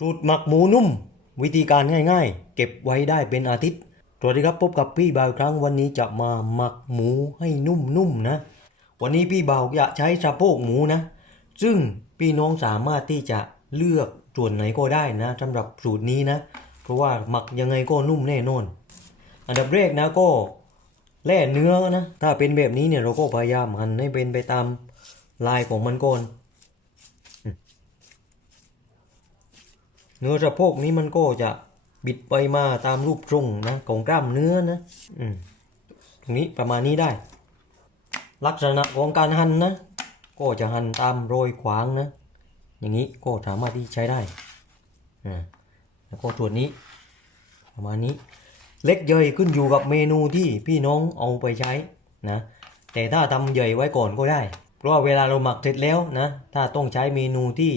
สูตรหมักหมูนุ่ม วิธีการง่ายๆ เก็บไว้ได้เป็นอาทิตย์สวัสดีครับพบกับพี่บ่าวครั้งวันนี้จะมาหมักหมูให้นุ่มๆนะ วันนี้พี่บ่าวจะใช้สะโพกหมูนะ ซึ่งพี่น้องสามารถที่จะเลือกส่วนไหนก็ได้นะสำหรับสูตรนี้นะ เพราะว่าหมักยังไงก็นุ่มแน่นอน อันดับแรกนะก็แล่เนื้อนะ ถ้าเป็นแบบนี้เนี่ยเราก็พยายามหั่นให้เป็นไปตามลายของมันก่อน เนื้อสะโพกนี้มันก็จะบิดไปมาตามรูปทรงนะของกล้ามเนื้อนะอืมตรงนี้ประมาณนี้ได้ ลักษณะของการหั่นนะ ก็จะหั่นตามรอยขวางนะ อย่างนี้ก็สามารถที่ใช้ได้อ่าแล้วก็ส่วนนี้ประมาณนี้เล็กใหญ่ขึ้นอยู่กับเมนูที่พี่น้องเอาไปใช้นะ แต่ถ้าทำใหญ่ไว้ก่อนก็ได้ เพราะว่าเวลาเราหมักเสร็จแล้วนะ ถ้าต้องใช้เมนูที่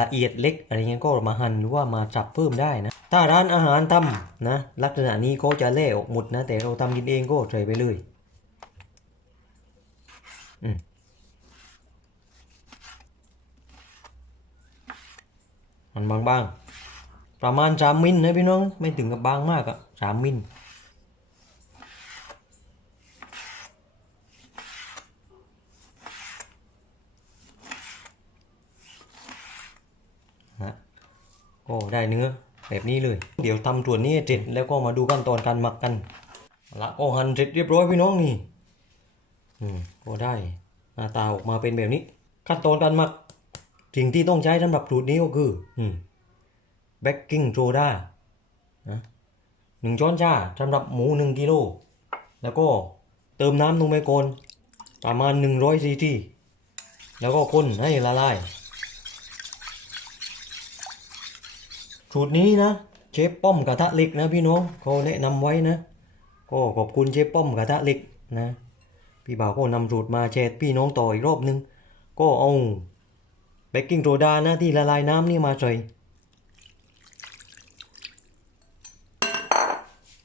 ละเอียดเล็กอะไรเงี้ยก็มาหั่นหรือว่ามาสับเพิ่มได้นะ ถ้าร้านอาหารทำนะลักษณะนี้ก็จะเล่ออกหมดนะ แต่เราทำกินเองก็ใส่ไปเลยอืมมันบางๆ ประมาณสามมิลนะพี่น้อง ไม่ถึงกับบางมากอะสามมิล ก็ได้เนื้อแบบนี้เลย เดี๋ยวทำส่วนนี้เสร็จแล้วก็มาดูขั้นตอนการหมักกันละก็หั่นเสร็จเรียบร้อยพี่น้องนี่อืมก็ได้หน้าตาออกมาเป็นแบบนี้ ขั้นตอนการหมักสิ่งที่ต้องใช้สำหรับสูตรนี้ก็คือนี่เบกกิ้งโซดานะหนึ่งช้อนชาสำหรับหมูหนึ่งกิโลแล้วก็เติมน้ำลงไปก่อนประมาณหนึ่งร้อยซีซีแล้วก็คนให้ละลาย สูตรนี้นะเชฟป้อมกระทะเหล็กนะพี่น้องเขาแนะนำไว้นะ ก็ขอบคุณเชฟป้อมกระทะเหล็กนะพี่บ่าวก็นำสูตรมาแชร์พี่น้องต่ออีกรอบนึง ก็เอาเบกกิ้งโซดานะที่ละลายน้ำนี่มาใส่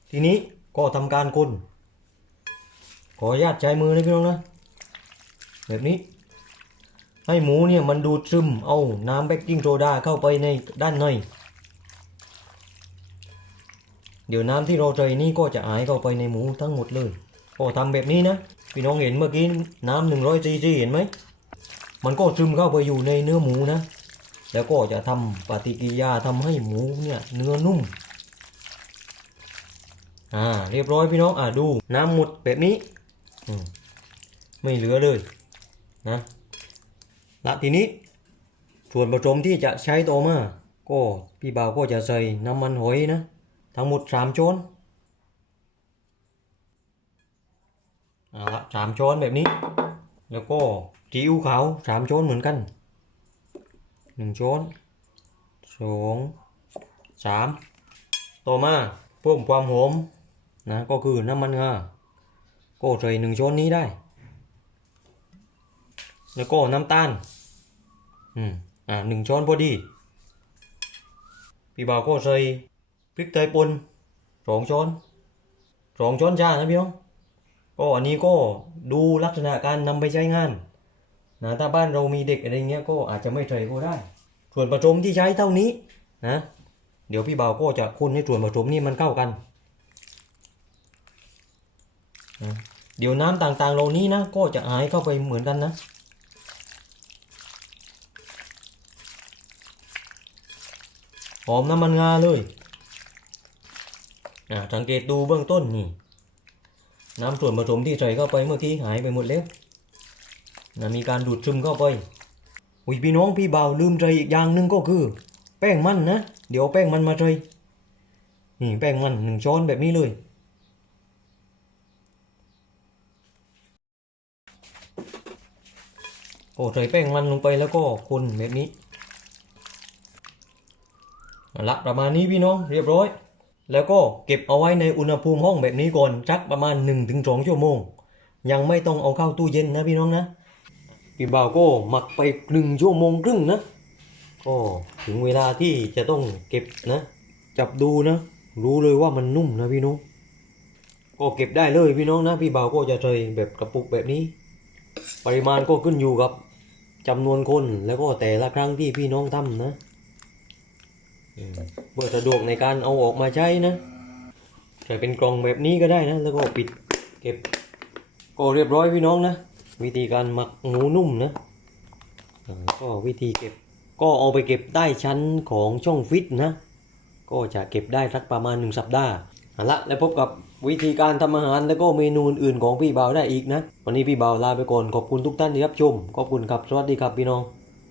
ทีนี้ก็ทำการคนขออนุญาตใช้มือนะพี่น้องนะ แบบนี้ ให้หมูเนี่ยมันดูดซึมเอาน้ำเบกกิ้งโซดาเข้าไปในด้านใน เดี๋ยวน้ำที่เราใส่นี่ก็จะหายเข้าไปในหมูทั้งหมดเลยก็ทำแบบนี้นะพี่น้องเห็นเมื่อกี้น้ำหนึ่งร้อยซีซีเห็นไหมมันก็ซึมเข้าไปอยู่ในเนื้อหมูนะ แล้วก็จะทำปฏิกิริยาทำให้หมูเนี่ยเนื้อนุ่มอ่าเรียบร้อยพี่น้องอ่าดูน้ำหมดแบบนี้อืมไม่เหลือเลยนะและทีนี้ส่วนผสมที่จะใช้ต่อมาก็พี่บ่าวก็จะใส่น้ำมันหอยนะ ทั้งหมดสามช้อนเอาละสามช้อนแบบนี้ แล้วก็ซีอิ๊วขาวสามช้อนเหมือนกันหนึ่งช้อนสองสามต่อมาเพิ่มความหอมนะก็คือน้ำมันงาก็ใส่หนึ่งช้อนนี้ได้ แล้วก็น้ำตาลอืมอ่าหนึ่งช้อนพอดีพี่บ่าวก็ใส่ พริกไทยป่นสองช้อนสองช้อนชานะพี่น้องก็อันนี้ก็ดูลักษณะการนำไปใช้งานนะถ้าบ้านเรามีเด็กอะไรเงี้ยก็อาจจะไม่ใส่ก็ได้ ส่วนผสมที่ใช้เท่านี้นะเดี๋ยวพี่บาวก็จะคนให้ส่วนผสมนี่มันเข้ากันนะเดี๋ยวน้ำต่างๆเหล่านี้นะก็จะหายเข้าไปเหมือนกันนะหอมน้ำมันงาเลย สังเกตดูเบื้องต้นนี่น้ำส่วนผสมที่ใส่เข้าไปเมื่อกี้หายไปหมดแล้วนะมีการดูดซึมเข้าไปอุ้ยพี่น้องพี่บ่าวลืมใจอีกอย่างหนึ่งก็คือ แป้งมันนะ เดี๋ยวแป้งมันมาใส่นี่แป้งมันหนึ่งช้อนแบบนี้เลย โอ้ใส่แป้งมันลงไปแล้วก็คนแบบนี้ละประมาณนี้พี่น้องเรียบร้อย แล้วก็เก็บเอาไว้ในอุณหภูมิห้องแบบนี้ก่อนสักประมาณ 1-2 ชั่วโมง ยังไม่ต้องเอาเข้าตู้เย็นนะพี่น้องนะพี่บ่าวก็หมักไปหนึ่งชั่วโมงครึ่งนะก็ถึงเวลาที่จะต้องเก็บนะ จับดูนะ รู้เลยว่ามันนุ่มนะพี่น้องก็เก็บได้เลยพี่น้องนะพี่บ่าวก็จะใส่แบบกระปุกแบบนี้ ปริมาณก็ขึ้นอยู่กับจำนวนคนแล้วก็แต่ละครั้งที่พี่น้องทำนะ เพื่อสะดวกในการเอาออกมาใช้นะใส่เป็นกล่องแบบนี้ก็ได้นะ แล้วก็ปิดเก็บก็เรียบร้อยพี่น้องนะ วิธีการหมักหมูนุ่มนะก็วิธีเก็บก็เอาไปเก็บใต้ชั้นของช่องฟิตนะ ก็จะเก็บได้สักประมาณหนึ่งสัปดาห์เอาละแล้วพบกับวิธีการทำอาหารแล้วก็เมนูอื่นของพี่เบ่าได้อีกนะ วันนี้พี่เบ่าลาไปก่อนขอบคุณทุกท่านที่รับชมขอบคุณครับสวัสดีครับพี่น้อง